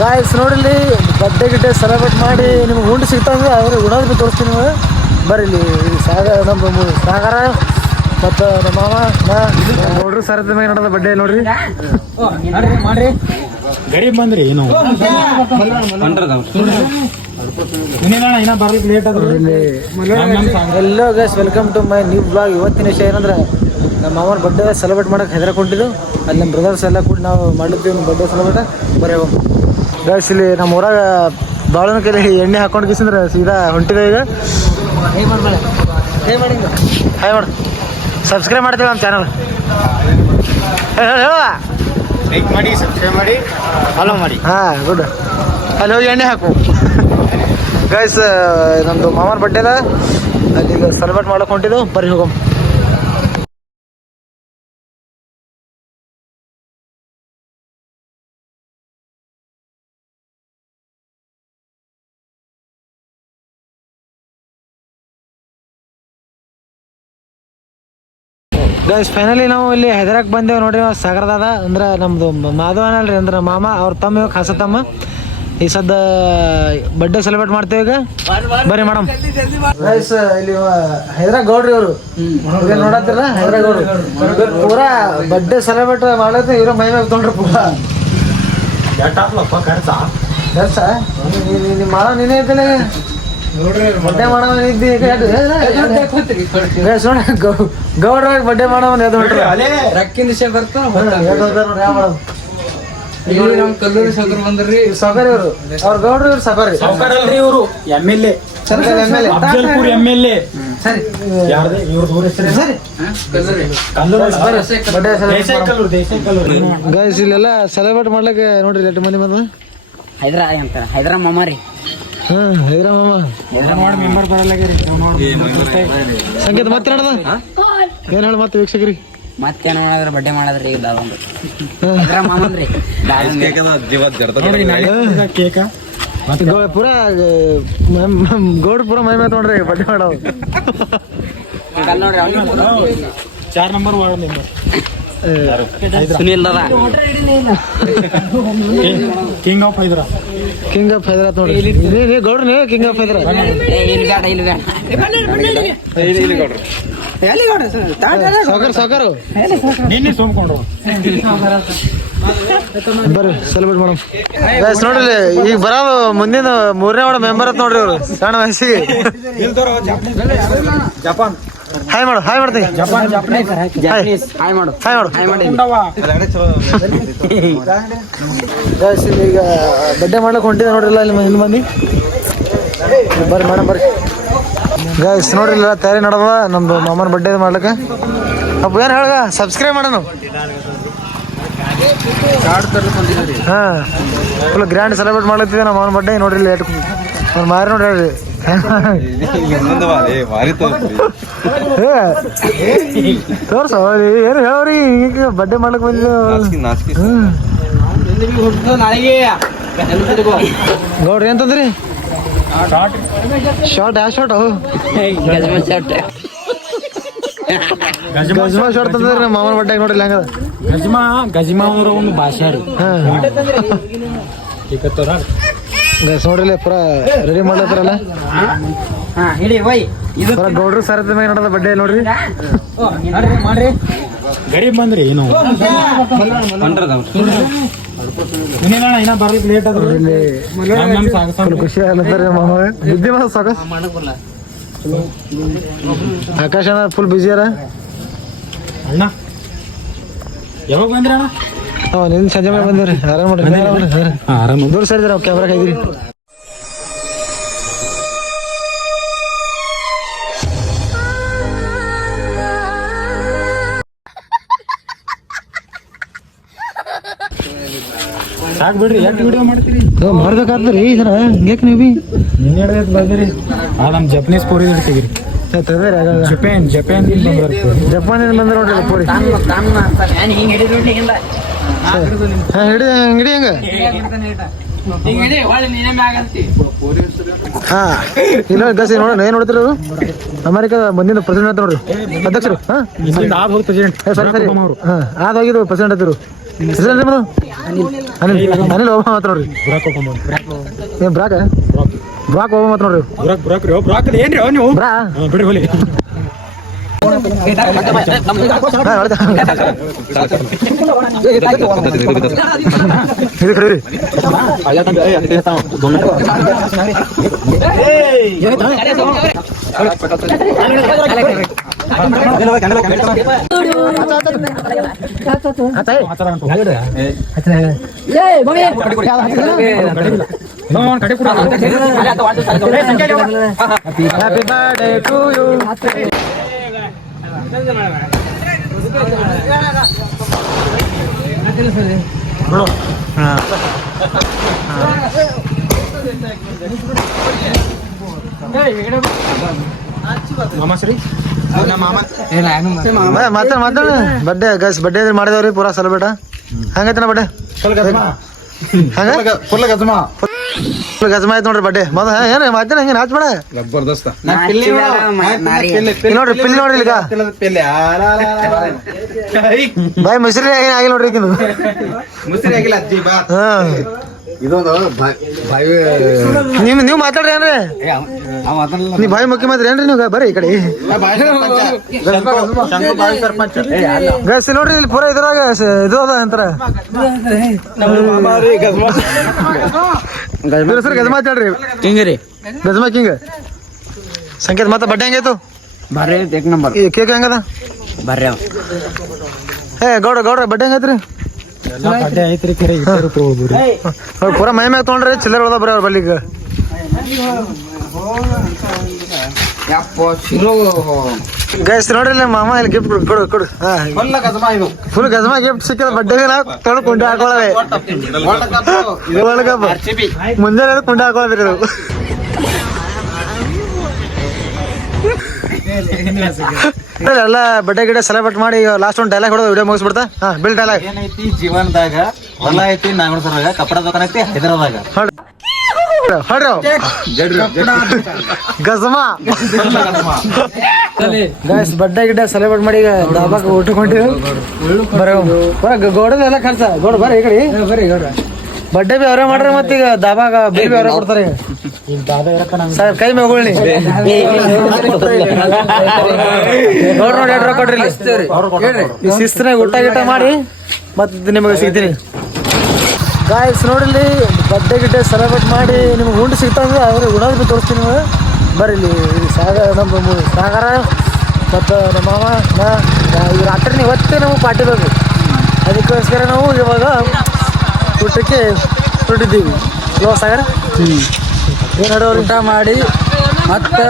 Guys ನೋಡಿಲ್ಲಿ ಬಡ್ಡೆ ಗಿಡ್ಡೆ celebrate ಮಾಡಿ ನಿಮ್ಗೆ ಉಂಡು ಸಿಗ್ತಾವೆ ಅವ್ರಿಗೆ ಉಣೋದು ಬಿ ತೋರಿಸ್ತೀನಿ ನಿಮಗೆ. ಬರ್ರಿ ಇಲ್ಲಿ ಸಾಗರ ನಮ್ಮ ಸಾಗರ ಮತ್ತು ನಮ್ಮ ಮಾಮ ನೋಡ್ರಿ ಸರ್ ಮೇಲೆ ನಡೆದ ಬಡ್ಡೆ ನೋಡ್ರಿ. ಮಾಡ್ರಿ ಗರೀಬ್ ಬಂದ್ರಿ ಏನು? Hello guys welcome to my new blog ಇವತ್ತಿನ ವಿಷಯ ಏನಂದ್ರೆ ನಮ್ಮ ಮಾವನ ಬಡ್ಡೆ ಸೆಲೆಬ್ರೇಟ್ ಮಾಡಕ್ಕೆ ಹೆದರಕೊಂಡಿದ್ದು. ಅಲ್ಲಿ ನಮ್ಮ ಬ್ರದರ್ಸ್ ಎಲ್ಲ ಕೂಡ ನಾವು ಮಾಡಿದ್ವಿ ಬಡ್ಡೆ ಸೆಲೆಬ್ರೇಟ್ ಬರೀ ಗೈಸ್ ಇಲ್ಲಿ ನಮ್ಮ ಊರಾಗ ಬಾಳನ ಕೈಲಿ ಎಣ್ಣೆ ಹಾಕೊಂಡು ಕಿಸಿದ್ರೆ ಸೀದಾ ಹೊಂಟಿದೆ ಈಗ. ಹಾಯ್ ಮಾಡು ಸಬ್ಸ್ಕ್ರೈಬ್ ಮಾಡ್ತೀವಿ ನಮ್ಮ ಚಾನಲ್ ಹೇಳುವ ಲೈಕ್ ಮಾಡಿ ಸಬ್ಸ್ಕ್ರೈಬ್ ಮಾಡಿ ಫಾಲೋ ಮಾಡಿ. ಹಾಂ ಗುಡ್ ಅಲ್ಲಿ ಹೋಗಿ ಎಣ್ಣೆ ಹಾಕು. ಗೈಸ್ ನಮ್ಮದು ಮಾಮನ ಬಡ್ಡೆದ ಅಲ್ಲಿ. ಸೆಲೆಬ್ರೇಟ್ ಮಾಡೋಕೆ ಹೊಂಟಿದ್ದು. ಬರೀ ಹೋಗಮ್. ಗೈಸ್ ಫೈನಲಿ ನಾವು ಇಲ್ಲಿ ಹೈದರಾಕ್ ಬಂದೇವು ನೋಡ್ರಿ ಸಾಗರದಾದ ಅಂದ್ರೆ ನಮ್ದು ಮಾಧವ ಅಲ್ರಿ ಅಂದ್ರೆ ಮಾಮ ಅವ್ರ ತಮ್ಮ ಇವಾಗ ಹಸ ತಮ್ಮ. ಈ ಸದ್ದ ಬರ್ಡೇ ಸೆಲೆಬ್ರೇಟ್ ಮಾಡ್ತೇವೆ ಈಗ. ಬರ್ರಿ ಮೇಡಮ್ ಗೈಸ್ ಇಲ್ಲಿ ಹೈದ್ರಾ ಗೌಡ್ರಿ ಅವರು ನೋಡತ್ತಿರ ಹೈದ್ರಾ ಗೌಡ್ರು. ಪೂರ ಬರ್ಡೇ ಸೆಲೆಬ್ರೇಟ್ ಮಾಡತ್ತೆ ಇವ್ರ ಮೈ ಮ್ಯಾಗ ತೊಗೊಂಡ್ರಿ ಪೂರಾ. ಖರ್ಚ ಕೆಲ್ಸ ನಿಮ್ಮ ಮಾವ ನೀನೇ ಇದ್ದಲ್ಲ ಬಡ್ಡೆ ಇದ್ದಿ ಗೌಡ್ರ ಬಡ್ಡೆ ಮಾಡವನ್ ಎದ್ದು ಹೊಟ್ರಿ. ರಕ್ಕಿನ ಇಲ್ಲಿ ನಮ್ ಕಲ್ಲೂರಿ ಬಂದ್ರಿ. ಇವರು ಅವ್ರ ಗೌಡ್ರು ಇವ್ರು ಸಫಾರಿ ಸಾವ್ಕಾರ. ಅಲ್ರಿ ಇವರು M L A. MLA. Afzalpur M L A. ಸರಿ. ಯಾರ್ದು? ಇವ್ರದ್ದು ಊರ ಹೆಸರು ಸರಿ. ಕಲ್ಲೂರಿ. ಕಲ್ಲೂರು ಬಡ್ಡೆ ದೇಸಾಯಿ ಕಲ್ಲೂರು ದೇಸಾಯಿ ಕಲ್ಲೂರು. ಗೈಸ್ ಇಲ್ಲೆಲ್ಲ ಸೆಲೆಬ್ರೇಟ್ ಮಾಡ್ಲಿಕ್ಕೆ ನೋಡ್ರಿ ಎಷ್ಟು ಮಂದಿ ಬಂದು ಹೈದ್ರಾ ಅಂತಾರ ಹೈದ್ರಾ ಮಾಮಾರಿ. ಹಾ ಹೈದರ ಮಾಮ. ಮಾಡಿ ಮೆಂಬರ್ ಬರಲ್ಲಾಗ್ಯಾರಿ ಸಂಗೀತ ಮತ್ತೆ ನಡೆದ ಏನ್ ಹೇಳ ಮತ್ತೆ ವೀಕ್ಷಕರಿ ಮತ್ತೇನ್ ಮಾಡಿದ್ರ ಬಡ್ಡೆ ಮಾಡಿದ್ರಿ ಮಾಮಂದ್ರಿ ಕೇಕ ಮತ್ತೆ ಗೌ- ಪೂರಾ ಗೌಡ್ ಪೂರಾ ಮೈ ಮೇಲೆ ನೋಡ್ರಿ ಬಡ್ಡೆ ಮಾಡೋದು. ನೋಡ್ರಿ ಚಾರ್ number ward member Sunil Dada. King of ಹೈದ್ರಾ. King of ಹೈದ್ರಾ ನೋಡಿ ನೀ ಗೌಡ್ರ ನೀವು ಕಿಂಗ್ ಆಫ್ ಹೈದ್ರಾ ಏ ಇಲ್ಲಿ ಬೇಡ ಇಲ್ಲಿ ಬೇಡ. ಸಾಕರ್ ಸಾಕರು ನಿನ್ನೆ ಸೋಮ್ಕೊಂಡು ಬರ್ರಿ ಸೆಲೆಬ್ರೇಟ್ ಮಾಡಮ್ ಗೈಸ್ ನೋಡ್ರಿ ಈಗ ಬರೋ ಮುಂದಿನ ಮೂರನೇ ವಾರ್ಡ್ ಮೆಂಬರ್ ಅಂತ ನೋಡ್ರಿ ಅವ್ರು ಸಣ್ಣ ವಯಸ್ಸಿಗೆ. ಜಪಾನ್. ಹಾಯ್ ಮಾಡು ಹಾಯ್ ಮಾಡ್ತೀನಿ ಜಪಾನ್ ಜಪಾನೀಸ್ ಹಾಯ್ ಮಾಡು. ಹಾಯ್ ಮಾಡು. ಹಾಯ್ ಮಾಡಿ. ಗೈಸ್ ಈಗ ಬಡ್ಡೆ ಮಾಡ್ಲಿಕ್ಕೆ ಹೊಂಟಿದೆ ನೋಡ್ರಿಲ್ಲ ಇಲ್ಲಿ ಹಿಂದೆ ಮಂದಿ ಬರ್ರಿ ಮೇಡಮ್ ಬರ್ರಿ. ಗೈಸ್ ನೋಡ್ರಿಲ್ಲ ತಯಾರಿ ನಡೆದ ನಮ್ದು ಮಾಮನ ಬಡ್ಡೆ ಮಾಡ್ಲಿಕ್ಕೆ. ಅಪ್ಪ ಏನು ಹೇಳ ಸಬ್ಸ್ಕ್ರೈಬ್ ಮಾಡೋಣ ಹಾ. ಫುಲ್ ಗ್ರ್ಯಾಂಡ್ ಸೆಲೆಬ್ರೇಟ್ ಮಾಡ್ಲತ್ತಿದ್ದೆ ನಮ್ಮ ಮಾವನ ಬಡ್ಡೆ ನೋಡ್ರಿ ಇಲ್ಲಿ ಅವ್ನು ಮಾರಿ ನೋಡ್ರಿ ತೋರ್ಸ ಏನು ಈಗ ಬಡ್ಡೆ ಮಾಡ್ಲಿಕ್ಕೆ ಬಂದು ನೋಡ್ರಿ ಗೌಡ್ರಿ ಅಂತಂದ್ರಿ ಶಾರ್ಟ್ ಯಾವ ಶಾರ್ಟ್ ಗಜಮ ಶರ್ಟ್ ಗಜ್ಮಾ ಶಾರ್ಟ್ ತಂದ್ರಿ ನಮ್ಮ ಮಾಮನ ಬಡ್ಡೆ ನೋಡ್ರಿ ಹಂಗದ? ಗಜ್ಮಾ ಗಜ್ಮಾ ಅವ್ರ ಒಂದು ಭಾಷೆ ರೀ. ಗೈಸ್ ನೋಡ್ರಿ ಪುರ ರೆಡಿ ಮಾಡ್ಲತ್ತಾರಲ್ಲ? ಗೌಡ್ರು ಸರದ ಮೇಲೆ ನಡೆದ ಬಡ್ಡೆ ನೋಡ್ರಿ. ಗರೀಬ್ ಬಂದ್ರಿ ಏನು? ಖುಷಿ ಆಗ್ಲತ್ತಾರ ಬುದ್ಧಿ ಆಕಾಶ ಫುಲ್ ಬಿಜಿ ಅರ ಅಣ್ಣ ಯಾವಾಗ ಬಂದ್ರಿ ಅಣ್ಣ? ಅವ ನಿನ್ ಸಂಜೆ ಮೇಲೆ ಬಂದಿವ್ರಿ. ಆರಾಮ್ ಮಾಡ್ರಿ. ಆರಾಮ ದೂರ ಸರಿದ್ರಿ ಅವ್ ಕ್ಯಾಮ್ರಾ ಕೈದಿರಿ ಸಾಕ್ ಬಿಡ್ರಿ ಎಷ್ಟು ವಿಡಿಯೋ ಮಾಡ್ತೀರಿ? ಮಾಡ್ಬೇಕಾದ್ರಿ ಇದನ್ನ ಯಾಕೆ ನೀವು ನಿನ್ನೆ ಆ ನಮ್ಮ ಜಪನೀಸ್ ಪೋರಿ ಹಿಡ್ತೀವಿ ಜಪಾನ್ ಜಪಾನ್ ಜಪಾನ್ ಬಂದ್ರೆ ನೋಡ್ರಿ ಪೂರಿ. ಹಿಡಿ ಹಿಡಿ ಹಂಗ? ಹಾ ಇಲ್ಲ ದಸ ನೋಡೋಣ? ಏನ್ ನೋಡ್ತಿರೋದು ಅಮೆರಿಕದ ಮುಂದಿನ ಪ್ರೆಸಿಡೆಂಟ್ ಅಂತ ನೋಡ್ರಿ. ಅಧ್ಯಕ್ಷರು ಸರಿ ಆದ ಹೋಗಿದ್ದು ಪ್ರೆಸಿಡೆಂಟ್ ಹತ್ತಿರು ಪ್ರೆಸಿಡೆಂಟ್ ಏನು ಅನಿಲ್. ಅನಿಲ್ ಒಬ್ಬ ಮಾತ್ರ ನೋಡ್ರಿ. ಏನ್ ಬ್ರಾಕ? ಬ್ರಾಕ್. ಒಬ್ಬ ಮಾತ್ರ ನೋಡ್ರಿ ಬ್ರಾಕ್ ಬ್ರಾಕ್ ಬ್ರಾಕ್ ಏನ್ರಿ? ನೀವು. ಬ್ರಾ? ಹೋಲಿ ಹಾ, ಹೊಡ್ದ. ಇದು ಕರೀರಿ ಕಡೆ ಕೂಡ ಹ್ಯಾಪಿ ಬರ್ಡೇ ಟು ಯು ಮಾತಾಡ ಮಾತಾಡ. ಬಡ್ಡೆ ಗಸ್ ಬಡ್ಡೆ ಮಾಡಿದವ್ರಿ ಪೂರಾ ಸೆಲೆಬ್ರೇಟ್ ಹಂಗೈತನ ಬಡ್ಡೆ ಹಂಗ ಫುಲ್ ಗಜಮ? ಆಯ್ತು ನೋಡ್ರಿ ಬಡ್ಡೆ. ಮೊದಲ ಏನ್ ಮಾತಾಡ ಹಂಗೆ? ನಾಚ್ ಬೇಡ ಇಲ್ಲಿ ನೋಡ್ರಿ ಈಗ. ಬಾಯ್ ಮುಸ್ರಿ ಆಗಿಲ್ಲ ನೋಡ್ರಿ ಅಜ್ಜಿ ಹಾ. ಇದೊಂದು ಬಾಯಿ ನಿಮ್ ನೀವ್ ಮಾತಾಡ್ರಿ ಏನ್ರಿ? ನೀವ್ ಬಾಯಿ ಮುಖ್ಯಮಂತ್ರಿ ಏನ್ರಿ ನೀವು? ಬರ್ರಿ ಈ ಕಡೆ. ಗಸ್ ನೋಡ್ರಿ ಇಲ್ಲಿ ಪೂರ ಇದ್ರಾಗ ಇದು ಅದ ಅಂತಾರ. ಹೆಸರು ಗಜ ಮಾತಾಡ್ರಿ. ಹಿಂಗ್ರಿ ಗಜಮಾ ಕಿಂಗ್ ಸಂಕೇತ್ ಮತ್ತ ಬಡ್ಡೆ ಹೆಂಗಾಯ್ತು ಬರ್ರಿ ಏಕ್ ನಂಬರ್. ಈ ಕೇಕ್ ಹೆಂಗದ? ಬರ್ರಿ ಅವ್. ಏ ಗೌಡ್ರ ಗೌಡ್ರ ಬಡ್ಡೆ ಹೆಂಗೈತ್ರಿ? ಪೂರಾ ಮೈ ಮ್ಯಾಗ ತೊಗೊಂಡ್ರಿ ಚಿಲ್ಲರ್ ಅದ ಬರೀ ಅವ್ರ ಬಲ್ಲಿಗ ಗೈಸ್ ನೋಡ್ರಿ ಇಲ್ಲಿ ಮಾಮ ಇಲ್ಲಿ ಗಿಫ್ಟ್ ಕೊಡು ಕೊಡು ಕೊಡು. ಫುಲ್ ಗಜಮಾ ಗಿಫ್ಟ್ ಸಿಕ್ಕಿದ ಬಡ್ಡೆ ನಾ ತೊಗೊಂಡು ಕುಂಡ ಹಾಕೊಳ್ಳವೆ ವರ್ಲ್ಡ್ ಕಪ್ ಮುಂಜಾನೆ ಕುಂಡ ಹಾಕೊಳ್ಳೋದ್ರಿ ಎಲ್ಲ ಬಡ್ಡೆ ಗಿಡ ಸೆಲೆಬ್ರೇಟ್ ಮಾಡಿ ಲಾಸ್ಟ್ ಒಂದು ಡೈಲಾಗ್ ಹೊಡೆದು ವಿಡಿಯೋ ಮುಗಿಸ್ಬಿಡ್ತಾ? ಹಾ ಬಿಲ್ ಡೈಲಾಗ್ ಏನೈತಿ ಜೀವನದಾಗ? ಹೊಲ ಐತಿ ನಾಗಣಸರಾಗ ಕಪಡ ದುಕಾನ್ ಐತಿ ಹೈದರಾಬಾದಾಗ ಹೊಡ್ರಿ ಗಜಮಾ. ಗೈಸ್ ಬಡ್ಡೆ ಗಿಡ್ಡ ಸೆಲೆಬ್ರೇಟ್ ಮಾಡಿ ಈಗ ಡಾಬಾಕ್ ಊಟ ಕೊಂಡಿವಿ ಬರ ಗೋಡದೆಲ್ಲ ಕಳ್ಸ ಎಲ್ಲ ಖರ್ಚ. ಗೌಡ ಬರ್ರಿ ಈ ಕಡೆ. ಬರ್ರಿ ಗೌಡ ಬಡ್ಡೆ ಬಿ ಅವರೇ ಮಾಡ್ರಿ ಮತ್ತೆ ಈಗ ದಾಬಾಗ ಬಿಲ್ ಬಿ ಅವರೇ ಕೊಡ್ತಾರೆ ಸರ್ ಕೈ ಮೇಗೊಳ್ಳಿ ನೋಡ್ ನೋಡಿ ಎರಡು ಕೊಡ್ರಿ ಶಿಸ್ತನಾಗ ಊಟ ಗಿಟ್ಟ ಮಾಡಿ ಮತ್ತೆ ನಿಮಗೆ ಸಿಗ್ತೀನಿ ಗಾಯಸ್ ನೋಡಿಲ್ಲಿ ಬಡ್ಡೆ ಗಿಡ್ಡೆ ಸೆಲೆಬ್ರೇಟ್ ಮಾಡಿ ನಿಮ್ಗೆ ಉಂಡು ಸಿಗ್ತಾವೆ ಅವ್ರಿಗೆ ಉಣೋದು ಬಿ ತೋರಿಸ್ತೀನಿ ನೀವು ಬರ್ರಿ ಇಲ್ಲಿ ಸಾಗರ ನಮ್ಮ ಸಾಗರ ಮತ್ತು ನಮ್ಮ ಮಾವ ಇವ್ರ ನಾ- ಈ ರಾತ್ರಿ ಇವತ್ತೇ ನಮಗೆ ಪಾರ್ಟಿ ಬೇಕು ಅದಕ್ಕೋಸ್ಕರ ನಾವು ಇವಾಗ ಊಟಕ್ಕೆ ಹೊರಟಿದ್ದೀವಿ. ಲೋ ಸಾಗರ? ಹ್ಞೂ ನೋಡೋರು ಊಟ ಮಾಡಿ ಮತ್ತೆ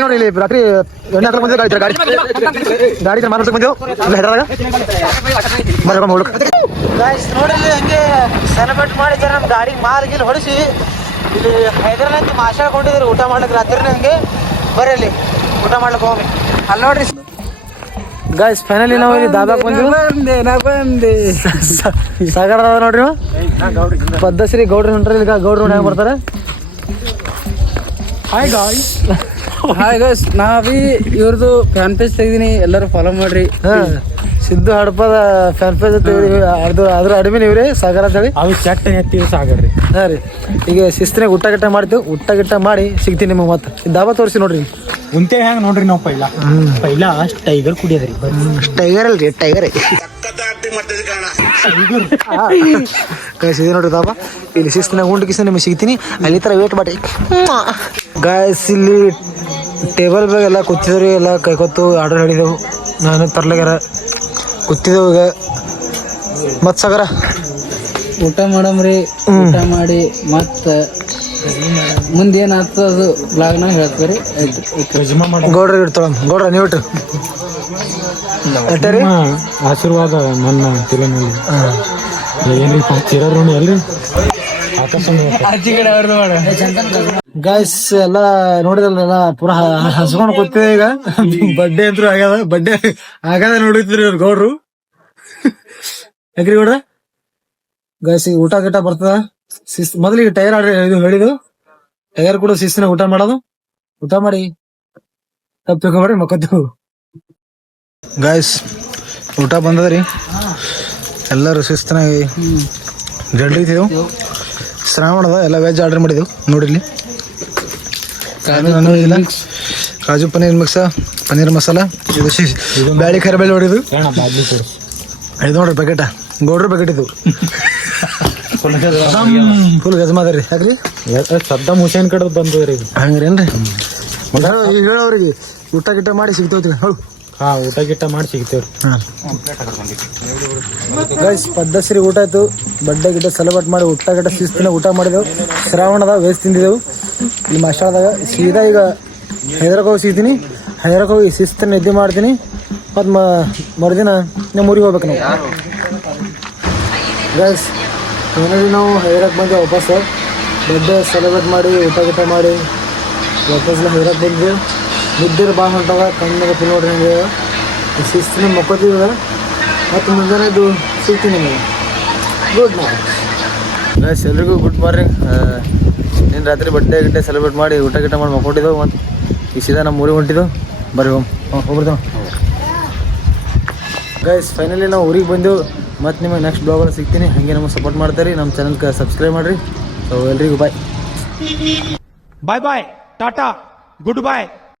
ನೋಡಿ ಇಲ್ಲಿ ರಾತ್ರಿ ಎಣ್ಣೆ ಹಾಕಲು ಬಂದಿದ್ದು ಗಾಡಿ. ಗಾಡಿ ಗಾಡಿ ಮಾತಾಡ್ಸಕ್ ಬಂದೆವು ಹೆಡ್ರಾಗ? ಬರ್ಕೊಂಡು ಹೋಗ್ಲಿಕ್ಕೆ. ಗಾಯ್ಸ್ ನೋಡಿಲ್ಲಿ ಹಂಗೆ ಸೆಲೆಬ್ರೇಟ್ ಮಾಡಿ ನಮ್ಮ ಗಾಡಿ ಮಾರ್ ಗಿಲ್ ಹೊಡಿಸಿ. ಇಲ್ಲಿ ಹೈದರಾಬಾದ್ ಮಾಷಾ ಕೊಂಡಿದ್ರು ಊಟ ಮಾಡ್ಲಿಕ್ಕೆ ರಾತ್ರಿ ಹಂಗೆ. ಬರ್ರಿ ಅಲ್ಲಿ ಊಟ ಮಾಡ್ಲಿಕ್ಕೆ ಹೋಗಿ ಅಲ್ಲಿ ನೋಡ್ರಿ. ಗಾಯ್ಸ್ ಫೈನಲಿ ನಾವು ಇಲ್ಲಿ ದಾಬಾಕ್ ಬಂದ್ವಿ. ಬಂದೆ ಸಾಗರ ಅದ ನೋಡ್ರಿ ಪದ್ದಶ್ರೀ ಗೌಡ್ರಿ ಹೊಂಟ್ರಿ ಈಗ ಗೌಡ್ರು ಹೆಂಗ್ ಬರ್ತಾರೆ? ಹಾಯ್ ಗಾಯ್ಸ್ ಹಾಯ್ ಗಾಯ್ಸ್ ನಾವಿ ಇವ್ರದ್ದು ಫ್ಯಾನ್ ಪೇಜ್ ತೆಗ್ದೀನಿ ಎಲ್ಲರೂ ಫಾಲೋ ಮಾಡ್ರಿ. ಹಾ. ಸಿದ್ದು ಹಡಪದ ಫ್ಯಾನ್ ಪೇಜ್ ಅದು ಅದ್ರ ಅಡ್ಮಿನ್ ಇವ್ರಿ ಸಾಗರ ಅಂತೇಳಿ ಅವು ಚಟ್ಟ ಎತ್ತಿ ಸಾಗರ್ರಿ ಹಾಂ ರೀ. ಈಗ ಶಿಸ್ತಿನಾಗ ಊಟ ಗಿಟ್ಟ ಮಾಡ್ತೀವಿ ಊಟ ಗಿಟ್ಟ ಮಾಡಿ ಸಿಗ್ತೀನಿ ನಿಮಗೆ ಮತ್ತೆ. ದಾಬ ತೋರಿಸಿ ನೋಡ್ರಿ. ಮುಂತೆ ಹ್ಯಾಂಗ ನೋಡ್ರಿ ನಾವು ಪೈಲ? ಪೈಲ ಟೈಗರ್ ಕುಡಿಯದ್ರಿ ಟೈಗರ್ ಅಲ್ರಿ ಟೈಗರ್ ಇದೆ ನೋಡ್ರಿ ದಾಬಾ. ಇಲ್ಲಿ ಶಿಸ್ತಿನಾಗ ಉಂಡು ಕಿಸ್ ನಿಮಗೆ ಸಿಗ್ತೀನಿ. ಅಲ್ಲಿ ತರ ವೇಟ್ ಮಾಡಿ. ಗಾಯ್ಸ್ ಇಲ್ಲಿ ಟೇಬಲ್ ಬ್ಯಾಗ್ ಎಲ್ಲ ಕೂತಿದ್ರಿ ಎಲ್ಲ ಕೈಕೊತ್ತು ಆರ್ಡರ್ ಹೇಳಿದೆವು ನಾನು ತರ್ಲಾಗ್ಯಾರ. ಕೂತಿದ್ದೆವು ಈಗ ಮತ್ ಸಾಗರ? ಊಟ ಮಾಡಮ್ರಿ ಊಟ ಮಾಡಿ ಮತ್ತೆ ಮುಂದೆ ಆಗ್ತದ ಅದು ಬ್ಲಾಗ್ನಾಗ ಹೇಳ್ತೀರಿ. ಆಯ್ತು ಮಾಡ ಗೌಡ್ರ ಇಡ್ತಾಳ ಗೌಡ್ರ ನೀವು ಇಟ್ಟು ಆಶೀರ್ವಾದ ನನ್ನ ತಿಲನಲ್ಲಿ ಏನ್ರಿ ಚಿರೋಣಿ ಅಲ್ರಿ ಆಕಾಶ ಗಾಯ್ಸ್ ಎಲ್ಲ ನೋಡಿದ್ರಲ್ಲ ಪೂರಾ ಹ- ಹಸ್ಕೊಂಡ್ ಕೂತಿದೆ ಈಗ. ಬಡ್ಡೆ ಅಂತೂ ಆಗ್ಯದ ಬಡ್ಡೆ ಆಗದ ನೋಡಿದ್ರಿ ಅವ್ರು ಗೌಡ್ರು. ಯಾಕ್ರಿ ಗೌಡ್ರ? ಗಾಯ್ಸ್ ಈಗ ಊಟ ಗೀಟ ಬರ್ತದ. ಶಿಸ್ ಮೊದಲಿಗೆ ಟೈರ್ ಆಡ್ರಿ ಇದು ಹೇಳಿದು ಟೈರ್ ಕೂಡ ಶಿಸ್ತಿನ ಊಟ ಮಾಡೋದು. ಊಟ ಮಾಡಿ. ತಪ್ಪಿಕೊಂಡ್ರಿ ಮಕ್ಕತ್ತು ಗಾಯ್ಸ್ ಊಟ ಬಂದದ್ರಿ. ಎಲ್ಲರೂ ಶಿಸ್ತನಾಗಿ ಜಡ್ರಿ ಇದ್ದೀವಿ ಶ್ರಾವಣದ ಎಲ್ಲ ವೆಜ್ ಆರ್ಡರ್ ಮಾಡಿದೆವು ನೋಡಿರ್ಲಿ. ಇಲ್ಲ ಕಾಜು ಪನ್ನೀರ್ ಮಿಕ್ಸ ಪನ್ನೀರ್ ಮಸಾಲ. ಇದು ಶಿ ಬ್ಯಾಳಿ ಖರೆ ಬೇಳೆ ಹೊಡಿದು ಇದು ನೋಡ್ರಿ ಪ್ಯಾಕೆಟ ಗೌಡ್ರ ಪ್ಯಾಕೆಟ್ ಇದು. ಫುಲ್ ಗಜಮಾದ್ರಿ ಯಾಕ್ರಿ? ಸದ್ದಾಮ್ ಹುಸೇನ್ ಕಡೆ ಬಂದು ರೀ. ಹಂಗ್ರೇನ್ರಿ ಈಗ ಹೇಳೋರಿಗೆ ಊಟ ಗಿಟ್ಟ ಮಾಡಿ ಸಿಗ್ತೈತಿ ಹೇಳು. ಹಾ ಊಟ ಗಿಟ್ಟ ಮಾಡಿ ಸಿಗ್ತೇವ್ರಿ. ಹಾಂ. ಗೈಸ್ ಪದ್ದಶ್ರೀ ಊಟ ಆಯ್ತು. ಬಡ್ಡೆ ಗಿಡ್ಡ ಸೆಲೆಬ್ರೇಟ್ ಮಾಡಿ ಊಟ ಗಿಟ್ಟ ಶಿಸ್ತಿನ ಊಟ ಮಾಡಿದೆವು. ಶ್ರಾವಣದ ವೇಸ್ ತಿಂದಿದ್ದೆವು ಇಲ್ಲಿ ಮಸಾಲದಾಗ ಸೀದಾ ಈಗ ಹೈದ್ರಾಕ್ ಹೋಗಿ ಸಿಗ್ತೀನಿ. ಹೈದ್ರಾಕ್ ಹೋಗಿ ಶಿಸ್ತು ನಿದ್ದೆ ಮಾಡ್ತೀನಿ. ಮತ್ತು ಮ, ಮರುದಿನ ನಮ್ಮ ಊರಿಗೆ ಹೋಗ್ಬೇಕು ನಾವು. ಗೈಸ್ ಏನಾದ್ರು ನಾವು ಹೈದ್ರಾಕ್ ಬಂದೆ ವಾಪಸ್ ದೊಡ್ಡ ಸೆಲೆಬ್ರೇಟ್ ಮಾಡಿ, ಊಟ ಗಿಟ್ಟ ಮಾಡಿ. ವಾಪಸ್ ಹೈದ್ರಾಕ್ ಬಂದ್ವಿ. ನಿದ್ದೆ ಭಾಳ ಹೊಂಟವ ಕಣ್ಣಾಗ ಫುಲ್ ನೋಡ್ರಿ ಹಂಗೆ ಶಿಸ್ತಿನ ಮಕ್ಕೋತೀವಿ ಮತ್ತು ಮುಂಜಾನೆ ಇದು ಸಿಗ್ತೀನಿ ನಿಮಗೆ. ಗುಡ್ ನೈಟ್ ಗೈಸ್ ಎಲ್ರಿಗೂ ಗುಡ್ ಮಾರ್ನಿಂಗ್ ನಿನ್ನ ರಾತ್ರಿ ಬಟ್ಟೆ ಗಿಟ್ಟೆ ಸೆಲೆಬ್ರೇಟ್ ಮಾಡಿ ಊಟ ಗಿಟ್ಟ ಮಾಡಿ ಮಕ್ಕೊಂಡಿದ್ದೆವು ಮತ್ತು ಈ ಸೀದಾ ನಮ್ಮ ಊರಿಗೆ ಹೊಂಟಿದ್ದೆವು ಬರ್ರಿ ಹೋಮ್ ಹೋಗ್ಬಿಡ್ತೇವೆ ಗೈಸ್ ಫೈನಲಿ ನಾವು ಊರಿಗೆ ಬಂದೆವು ಮತ್ತು ನಿಮಗೆ ನೆಕ್ಸ್ಟ್ ಬ್ಲಾಗಲ್ಲಿ ಸಿಗ್ತೀನಿ. ಹಾಗೆ ನಮಗೆ ಸಪೋರ್ಟ್ ಮಾಡ್ತಾರೆ, ನಮ್ಮ ಚಾನಲ್ಗೆ ಸಬ್ಸ್ಕ್ರೈಬ್ ಮಾಡಿರಿ. ಸೊ ಎಲ್ರಿಗೂ ಬಾಯ್ ಬಾಯ್ ಬಾಯ್ ಟಾಟಾ ಗುಡ್ ಬಾಯ್